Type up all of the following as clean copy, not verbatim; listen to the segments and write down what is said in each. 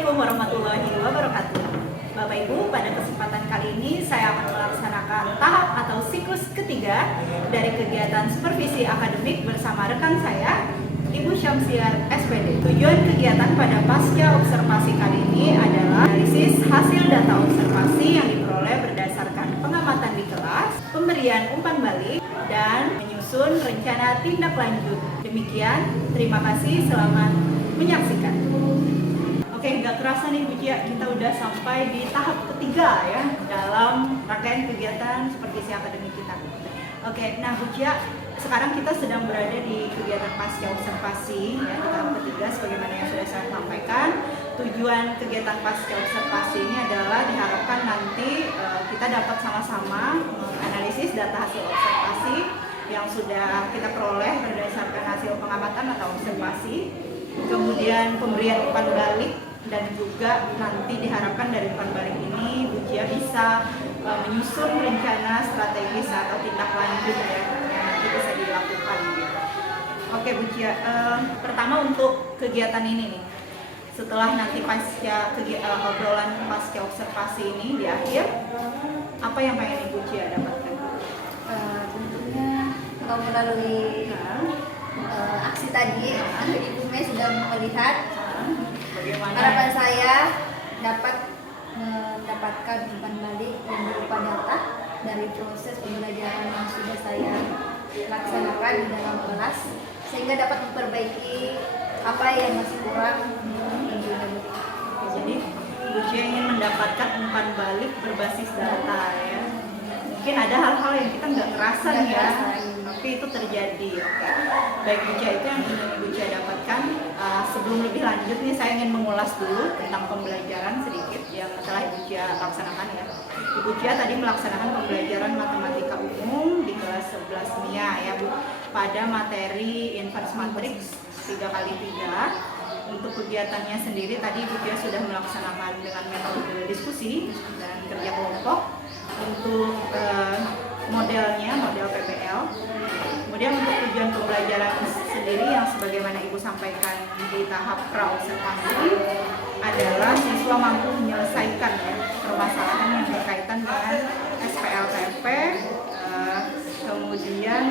Assalamualaikum warahmatullahi wabarakatuh. Bapak Ibu, pada kesempatan kali ini saya akan melaksanakan tahap atau siklus ketiga dari kegiatan supervisi akademik bersama rekan saya, Ibu Syamsiar SPD. Tujuan kegiatan pada pasca observasi kali ini adalah analisis hasil data observasi yang diperoleh berdasarkan pengamatan di kelas, pemberian umpan balik, dan menyusun rencana tindak lanjut. Demikian, terima kasih, selamat menyaksikan. Oke, nggak terasa nih Bu Cia, kita udah sampai di tahap ketiga ya dalam rangkaian kegiatan supervisi akademik kita. Oke, nah Bu Cia, sekarang kita sedang berada di kegiatan pasca observasi ya, di tahap ketiga sebagaimana yang sudah saya sampaikan. Tujuan kegiatan pasca observasi ini adalah diharapkan nanti kita dapat sama-sama menganalisis data hasil observasi yang sudah kita peroleh berdasarkan hasil pengamatan atau observasi, kemudian pemberian umpan balik, dan juga nanti diharapkan dari umpan balik ini Bu Cia bisa menyusun rencana strategis atau tindak lanjut ya, yang nanti bisa dilakukan gitu. Oke Bu Cia, pertama untuk kegiatan ini nih, setelah nanti pasca obrolan pasca observasi ini di akhir, apa yang pengen Ibu Cia dapatkan? Tentunya kalau melalui aksi tadi, Ibu Mei sudah melihat. Bagaimana? Harapan saya dapat mendapatkan umpan balik yang berupa data dari proses pembelajaran yang sudah saya laksanakan di dalam kelas, sehingga dapat memperbaiki apa yang masih kurang. Jadi Bu Cia ingin mendapatkan umpan balik berbasis data ya. Mungkin ada hal-hal yang kita nggak terasa nih ya, tapi itu terjadi. Oke. Baik Bu Cia, itu yang ingin Bu Cia dapatkan. Sebelum lebih lanjut nih, saya ingin mengulas dulu tentang pembelajaran sedikit yang telah Ibu Cia laksanakan ya. Ibu Cia tadi melaksanakan pembelajaran matematika umum di kelas 11 MIA ya Bu, pada materi inverse matrix 3x3. Untuk kegiatannya sendiri tadi Ibu Cia sudah melaksanakan dengan metode diskusi dan kerja kelompok. Untuk modelnya, model PBL. Kemudian untuk tujuan pembelajaran sendiri yang sebagaimana Ibu sampaikan di tahap pra-observasi adalah siswa mampu menyelesaikan ya, permasalahan yang berkaitan dengan SPLTP, kemudian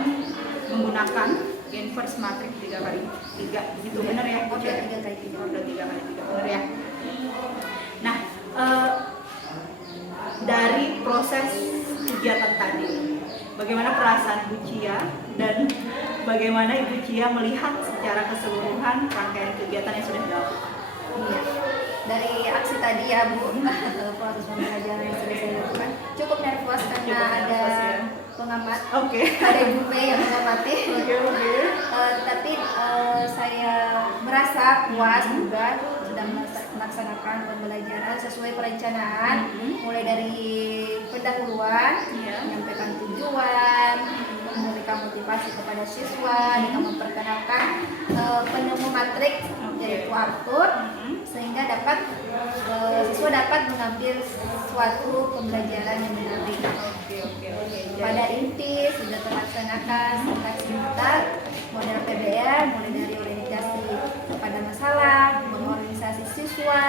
menggunakan inverse matrix 3x3, gitu benar ya Bu Cia? 3x3. Udah 3x3, benar ya? Nah, dari proses kegiatan tadi, bagaimana perasaan Bu Cia dan bagaimana Ibu Cia melihat secara keseluruhan rangkaian kegiatan yang sudah dilakukan? Iya. Dari aksi tadi ya Bu, proses pembelajaran yang sudah saya lakukan cukup nervous karena ada pengamat, ada Ibu Mei yang mengamati. Tapi saya merasa puas juga sudah melaksanakan pembelajaran sesuai perencanaan, mulai dari pendahuluan, menyampaikan tujuan, memberikan motivasi kepada siswa, dengan memperkenalkan penemu matriks yaitu Arthur, sehingga siswa dapat mengambil suatu pembelajaran yang menarik. Pada inti sudah terlaksanakan sintaks sintak, model PBL, mulai dari orientasi kepada masalah, mengorganisasi siswa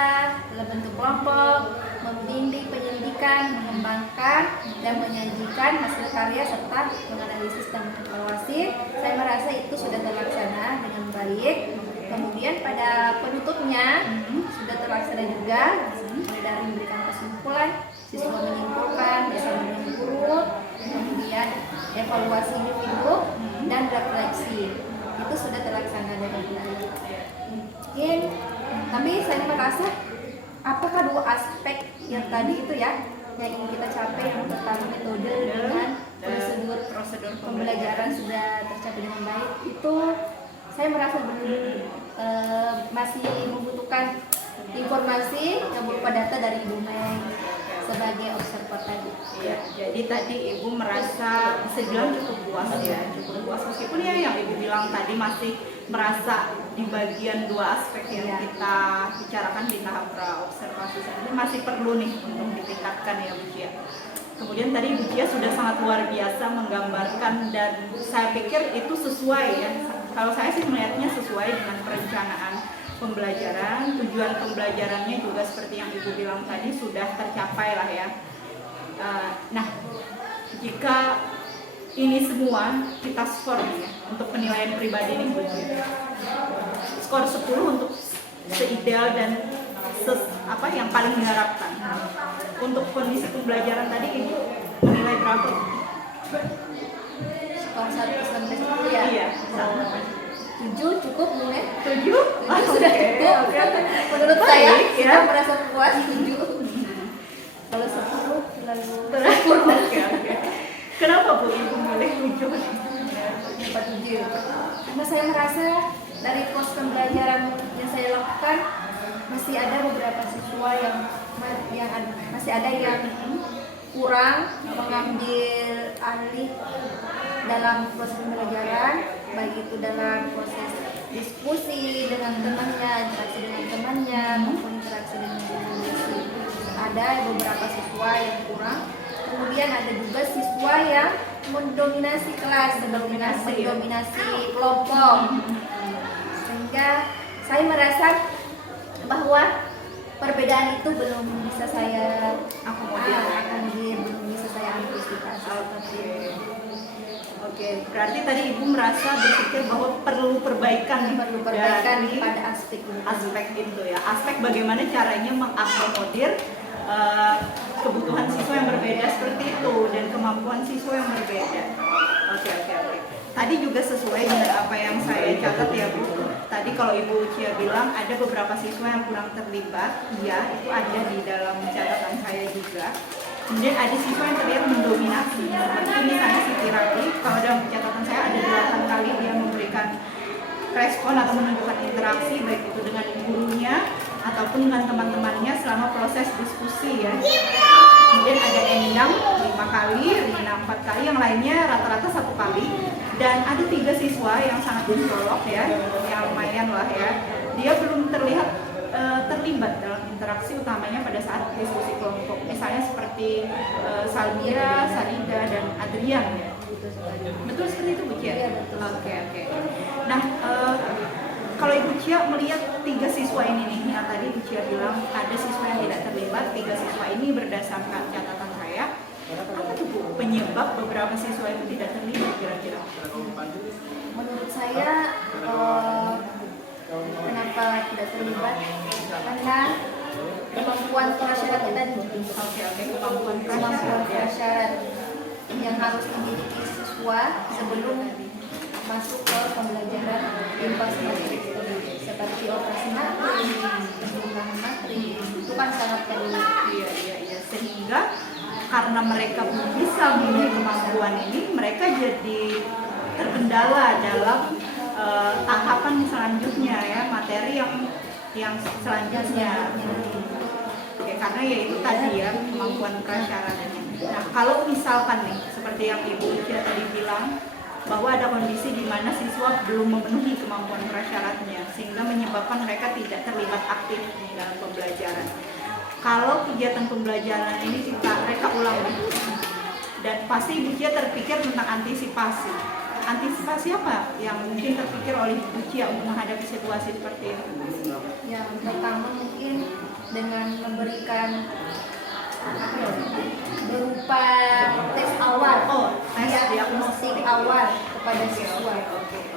dalam bentuk kelompok, membimbing penyelidikan, mengembangkan dan menyajikan hasil karya serta menganalisis dan mengevaluasi. Saya merasa itu sudah terlaksana dengan baik. Kemudian pada penutupnya sudah terlaksana juga, mulai dari memberikan kesimpulan, siswa menyimpulkan bersama dengan guru, kemudian evaluasi individu dan refleksi. Itu sudah terlaksana dengan baik. Mungkin, tapi saya merasa apakah dua aspek yang tadi itu ya yang ingin kita capai, yang pertama metode dengan prosedur pembelajaran sudah tercapai dengan baik, itu saya merasa masih membutuhkan informasi yang berupa data dari Ibu Mei sebagai observer tadi. Ya, jadi tadi Ibu merasa bisa bilang cukup puas ya, cukup puas meskipun ya yang Ibu bilang tadi masih merasa di bagian dua aspek yang kita bicarakan di tahap pra-observasi ini masih perlu nih untuk ditingkatkan ya Bu Cia. Kemudian tadi Bu Cia sudah sangat luar biasa menggambarkan dan saya pikir itu sesuai ya. Kalau saya sih melihatnya sesuai dengan perencanaan pembelajaran. Tujuan pembelajarannya juga seperti yang Ibu bilang tadi sudah tercapai lah ya. Nah, jika ini semua kita skor ya untuk penilaian pribadi ini, skor 10 untuk seideal dan yang paling diharapkan. Untuk kondisi pembelajaran tadi Ibu menilai berapa? Skor 1 sampai 10 ya? Iya. 7 cukup mulai? 7? 7 sudah cukup. Menurut saya sudah merasa puas 7. Kalau 10 terlalu sempurna. Oke. Kenapa Bu Ibu milih 7? Kenapa 7? Karena saya merasa dari pos pembelajaran yang saya lakukan masih ada beberapa siswa yang masih ada yang kurang mengambil alih dalam proses pembelajaran, baik itu dalam proses diskusi dengan temannya, interaksi dengan temannya, maupun interaksi dengan guru. Ada beberapa siswa yang kurang, kemudian ada juga siswa yang mendominasi kelas, mendominasi kelompok, sehingga saya merasa bahwa perbedaan itu belum bisa saya akomodir, belum bisa saya antisipasi. Oke, berarti tadi Ibu merasa berpikir bahwa perlu perbaikan dari pada aspek itu ya. Aspek bagaimana caranya mengakomodir kebutuhan siswa yang berbeda seperti itu dan kemampuan siswa yang berbeda. Oke. Tadi juga sesuai dengan apa yang saya catat ya Bu. Tadi kalau Ibu Cia bilang ada beberapa siswa yang kurang terlibat, iya itu ada di dalam catatan saya juga. Kemudian ada siswa yang terlihat mendominasi. Seperti misalnya Siti Rabi, kalau dalam catatan saya ada 8 kali dia memberikan respon atau menunjukkan interaksi baik itu dengan gurunya ataupun dengan teman-temannya selama proses diskusi ya. Kemudian ada Endang 5 kali, Rina 4 kali, yang lainnya rata-rata 1 kali. Dan ada 3 siswa yang sangat mencolok ya, yang lumayan lah ya. Dia belum terlihat terlibat dalam interaksi utamanya pada saat diskusi kelompok. Misalnya seperti Salmira, Sarida, dan Adrian ya. Betul seperti itu Bu Cia? Iya, betul. Oke. Nah, kalau Ibu Cia melihat 3 siswa ini nih, yang tadi Ibu Cia bilang ada siswa yang tidak terlibat, 3 siswa ini berdasarkan catatan saya, apa tuh Bu penyebab beberapa siswa itu tidak terlibat kira-kira? Menurut saya kenapa tidak terlibat? Karena kemampuan prasyarat tadi. Oke, kemampuan prasyarat yang harus dimiliki siswa sebelum masuk ke pembelajaran informasi materi seperti operasi materi, penggunaan materi itu kan sangat perlu. Iya. Sehingga karena mereka belum bisa memiliki kemampuan ini, mereka jadi terkendala dalam tahapan selanjutnya ya, materi yang selanjutnya. Oke, karena ya itu tadi ya kemampuan prasyaratnya. Nah, kalau misalkan nih seperti yang Ibu Cia tadi bilang bahwa ada kondisi di mana siswa belum memenuhi kemampuan prasyaratnya sehingga menyebabkan mereka tidak terlibat aktif dalam pembelajaran. Kalau kegiatan pembelajaran ini kita reka ulang dan pasti Ibu Cia terpikir tentang antisipasi. Antisipasi apa yang mungkin terpikir oleh Ibu Cia untuk menghadapi situasi seperti itu? Yang pertama mungkin dengan memberikan berupa tes awal, tes diagnostik awal kepada siswa,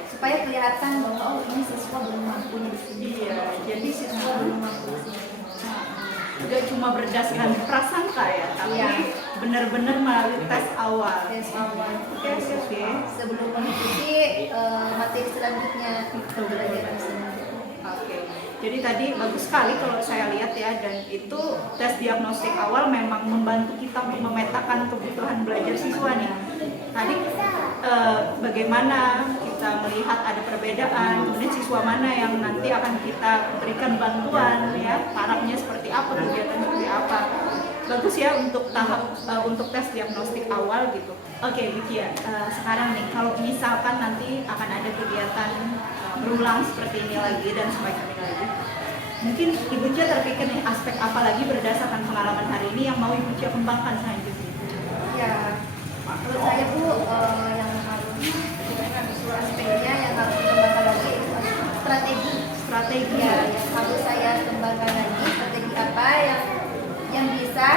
supaya kelihatan bahwa ini siswa belum mampu di sini. Iya, jadi siswa belum mampu di sini. Tidak cuma berdasarkan prasangka ya, tapi benar-benar melalui tes awal. Oke. Sebelum mengikuti materi selanjutnya, pembelajaran selanjutnya. Oke. Jadi tadi bagus sekali kalau saya lihat ya, dan itu tes diagnostik awal memang membantu kita untuk memetakan kebutuhan belajar siswa nih. Tadi bagaimana kita melihat ada perbedaan, kemudian siswa mana yang nanti akan kita berikan bantuan ya, tarafnya seperti apa, kegiatan seperti apa. Bagus ya untuk tahap untuk tes diagnostik awal gitu. Oke, Bu Cia, sekarang nih kalau misalkan nanti akan ada kegiatan berulang seperti ini lagi dan semacam ini lagi, mungkin Ibu Cia terpikir nih aspek apa lagi berdasarkan pengalaman hari ini yang mau Ibu Cia kembangkan selanjutnya? Ya, menurut saya Bu, yang harus aspeknya yang harus dikembangkan lagi itu strategi strategi ya, yang harus saya kembangkan lagi, strategi apa yang bisa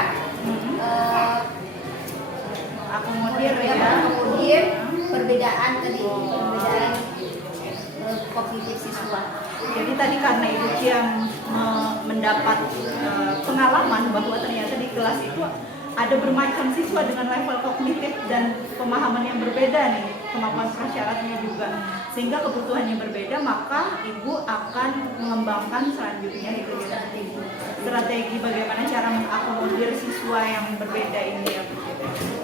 akomodir yang ya. mengakomodir perbedaan tadi, perbedaan kognitif siswa. Jadi tadi karena Ibu Cia mendapat pengalaman bahwa ternyata di kelas itu ada bermacam siswa dengan level kognitif dan pemahaman yang berbeda nih, kemampuan prasyaratnya juga, sehingga kebutuhannya berbeda, maka Ibu akan mengembangkan selanjutnya itu strategi bagaimana cara mengakomodir siswa yang berbeda ini ya.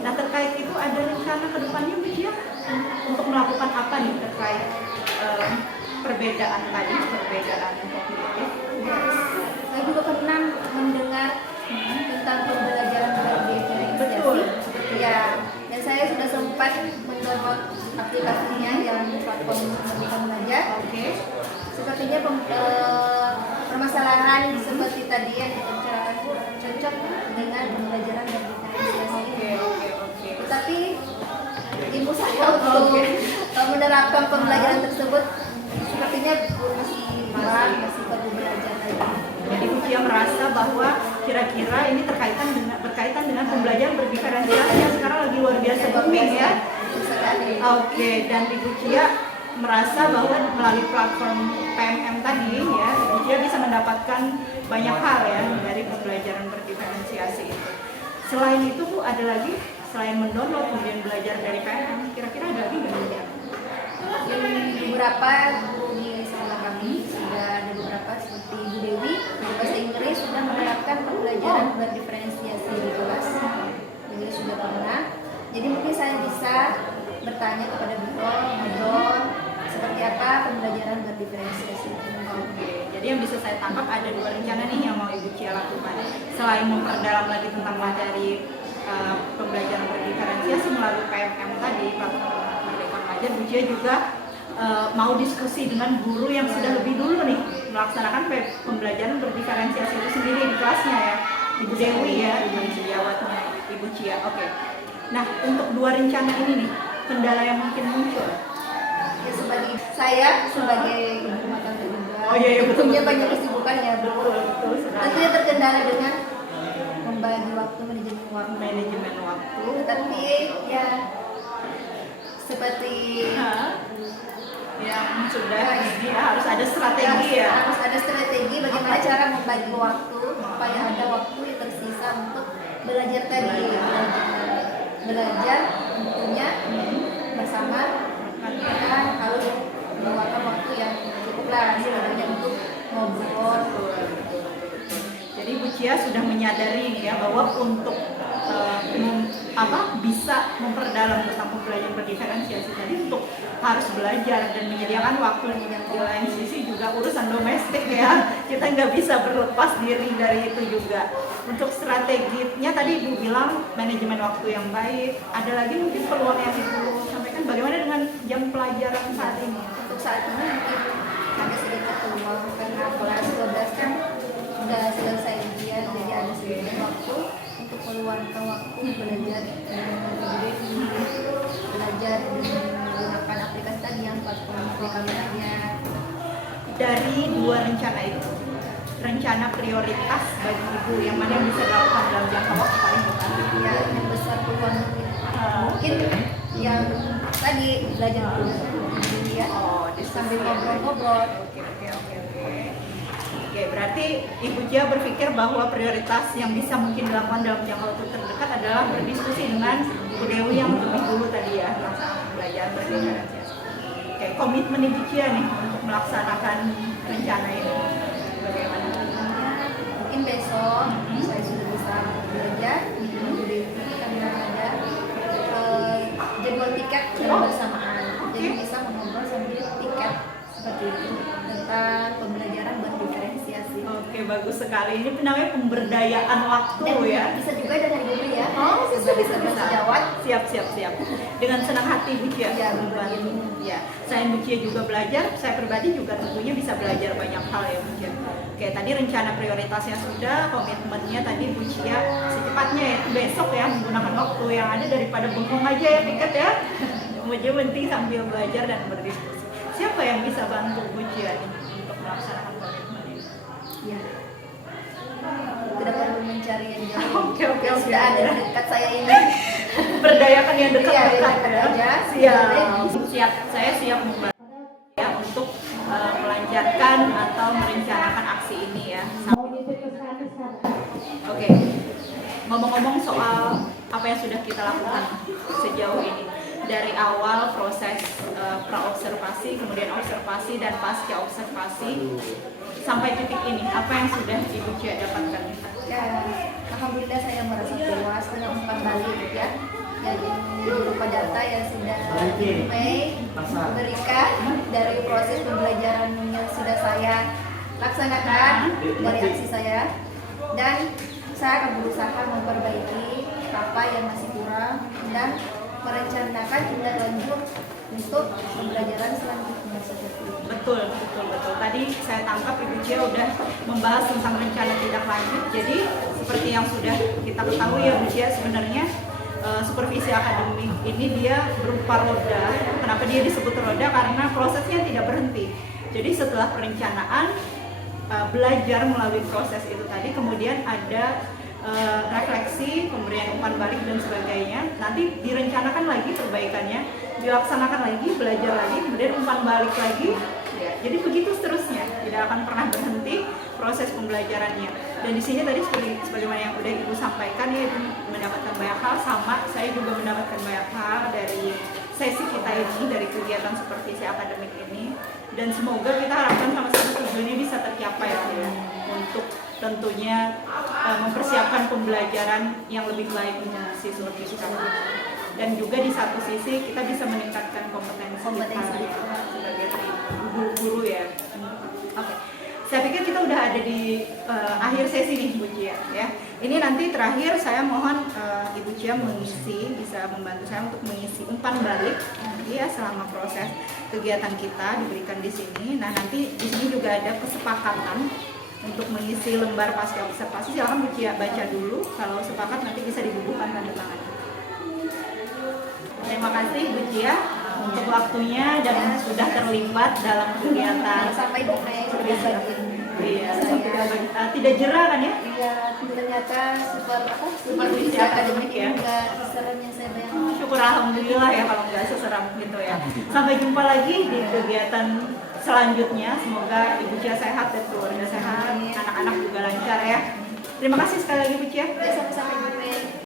Nah, terkait itu ada rencana ke depannya Bu Cia untuk melakukan apa nih terkait perbedaan tadi, perbedaan kognitif? Saya juga pernah mendengar tentang pembelajaran berdiferensiasi. Ya, dan saya sudah sempat mendownload aplikasinya yang platform Merdeka Belajar. Oke. Sepertinya permasalahan seperti tadi yang dibicarakan cocok dengan pembelajaran berdiferensiasi. Oke. Tetapi ilmu saya untuk menerapkan pembelajaran tersebut sepertinya masih kurang, masih perlu belajar lagi. Jadi Bu Cia merasa bahwa kira-kira ini berkaitan dengan pembelajaran berdiferensiasi yang sekarang lagi luar biasa booming ya. Oke, dan Ibu Cia merasa bahwa melalui platform PMM tadi ya, Ibu Cia bisa mendapatkan banyak hal ya dari pembelajaran berdiferensiasi itu. Selain itu Bu, ada lagi selain mendownload kemudian belajar dari PMM, kira-kira ada lagi nggak Bu Cia? Beberapa guru di sekolah kami sudah ada beberapa seperti Bu Dewi bahasa Inggris sudah menerapkan pembelajaran berdiferensiasi di kelas. Beliau sudah pernah. Jadi mungkin saya bisa bertanya kepada beliau, ngobrol seperti apa pembelajaran berdiferensiasi. Oke, jadi yang bisa saya tangkap ada dua rencana nih yang mau Ibu Cia lakukan. Selain memperdalam lagi tentang materi pembelajaran berdiferensiasi melalui PMM tadi, platform Merdeka Belajar, Bu Cia juga mau diskusi dengan guru yang sudah lebih dulu nih melaksanakan pembelajaran berdiferensiasi itu sendiri di kelasnya ya, Ibu Dewi ya, Ibu sejawatnya Ibu Cia. Oke. Nah, untuk dua rencana ini nih, kendala yang mungkin muncul. Ya sebagai ibu rumah tangga juga. Oh iya betul. Punya banyak kesibukan ya. Betul. Tentunya terkendala dengan membagi waktu, manajemen waktu. Tetapi ya seperti yang sudah harus ada strategi ya. Harus ada strategi bagaimana cara membagi waktu supaya ada waktu yang tersisa untuk belajar tadi, belajar tentunya bersama. Kita harus meluangkan waktu yang cukuplah sebenarnya untuk ngobrol. Jadi Bu Cia sudah menyadari nih ya bahwa untuk bisa memperdalam tentang pembelajaran berdiferensiasi tadi untuk harus belajar dan menyediakan waktu. Di lain sisi juga urusan domestik ya, kita nggak bisa berlepas diri dari itu juga. Untuk strateginya tadi Ibu bilang manajemen waktu yang baik. Ada lagi mungkin peluang yang Ibu sampaikan, bagaimana dengan jam pelajaran saat ini? Untuk saat ini mungkin ada sedikit peluang karena kelas 12 kan sudah selesai ujian, jadi ada sedikit waktu untuk meluangkan waktu belajar menggunakan aplikasi tadi yang platform kameranya. Dari dua rencana itu, rencana prioritas bagi Ibu yang mana yang bisa dilakukan dalam jangka waktu paling dekat? Ya, yang besar peluang mungkin yang tadi belajar dulu ya. Sambil ngobrol-ngobrol. Oke, berarti Ibu Cia berpikir bahwa prioritas yang bisa mungkin dilakukan dalam jangka waktu terdekat adalah berdiskusi dengan Ibu Dewi yang lebih dulu tadi ya, melaksanakan pembelajaran berdiferensiasi. Oke, komitmen Ibu Cia nih untuk melaksanakan rencana ini bagaimana? Mungkin besok saya sudah bisa belajar di Ibu Dewi karena ada jadwal tiket bersamaan. Jadi bisa mengobrol sambil tiket seperti itu tentang pembelajaran berdiferensiasi. Oke, bagus sekali. Ini namanya pemberdayaan waktu ya. Bisa juga dari guru ya. Oh, bisa. Sejawat. Siap. Dengan senang hati Bu Cia. Ya, berbagi. Ya, selain Bu Cia juga belajar, saya pribadi juga tentunya bisa belajar banyak hal ya Bu Cia. Oke, tadi rencana prioritasnya sudah, komitmennya tadi Bu Cia secepatnya ya, besok ya menggunakan waktu yang ada daripada bengong aja ya tiket ya. Penting sambil belajar dan berdiskusi. Siapa yang bisa bantu Bu Cia nih untuk melaksanakan Ya. Tidak perlu mencari yang jauh. Oke. Sudah ada di dekat saya ini. Berdayakan yang dekat-dekat Iya, dekat aja. Siap. Saya siap membantu ya untuk melancarkan atau merencanakan aksi ini ya. Oke. Ngomong-ngomong soal apa yang sudah kita lakukan sejauh ini, dari awal proses pra-observasi, kemudian observasi dan pasca observasi sampai titik ini, apa yang sudah Ibu Cia dapatkan? Ya, alhamdulillah saya merasa puas dengan umpan balik ya. Jadi berupa data yang sudah diberikan dari proses pembelajaran yang sudah saya laksanakan dari aksi saya, dan saya akan berusaha memperbaiki apa yang masih kurang dan merencanakan tindak lanjut untuk pembelajaran selanjutnya seperti itu. Betul. Tadi saya tangkap Ibu Cia udah membahas tentang rencana tindak lanjut. Jadi seperti yang sudah kita ketahui ya Bu Cia, sebenarnya supervisi akademik ini dia berupa roda. Kenapa dia disebut roda? Karena prosesnya tidak berhenti. Jadi setelah perencanaan, belajar melalui proses itu tadi, kemudian ada refleksi, pemberian umpan balik dan sebagainya. Nanti direncanakan lagi perbaikannya, dilaksanakan lagi, belajar lagi, kemudian umpan balik lagi. Ya, jadi begitu seterusnya, tidak akan pernah berhenti proses pembelajarannya. Dan di sini tadi sebagaimana yang udah Ibu sampaikan ya, Ibu mendapatkan banyak hal, sama saya juga mendapatkan banyak hal dari sesi kita ini, dari kegiatan supervisi akademik ini. Dan semoga kita harapkan sama-sama tujuannya bisa tercapai ya, untuk tentunya mempersiapkan pembelajaran yang lebih baik untuk siswa-siswa kami. Dan juga di satu sisi kita bisa meningkatkan kompetensi kita sebagai guru ya. Oke. Saya pikir kita udah ada di akhir sesi nih Bu Cia ya. Ini nanti terakhir saya mohon Ibu Cia bisa membantu saya untuk mengisi umpan balik ya selama proses kegiatan kita diberikan di sini. Nah, nanti di sini juga ada kesepakatan untuk mengisi lembar pasca observasi. Silakan Bu Cia baca dulu. Kalau sepakat nanti bisa dibubuhkan tanda tangan. Terima kasih Bu Cia untuk waktunya dan sudah terlibat dalam kegiatan. Sampai Iya, tidak jera kan ya? Iya, ternyata supervisi akademik ya. Enggak seseram yang saya bayangkan. Syukur alhamdulillah ya kalau nggak seseram gitu ya. Sampai jumpa lagi di kegiatan selanjutnya. Semoga Ibu Cia sehat dan keluarga sehat, anak-anak juga lancar ya. Terima kasih sekali lagi Bu Cia. Sama-sama.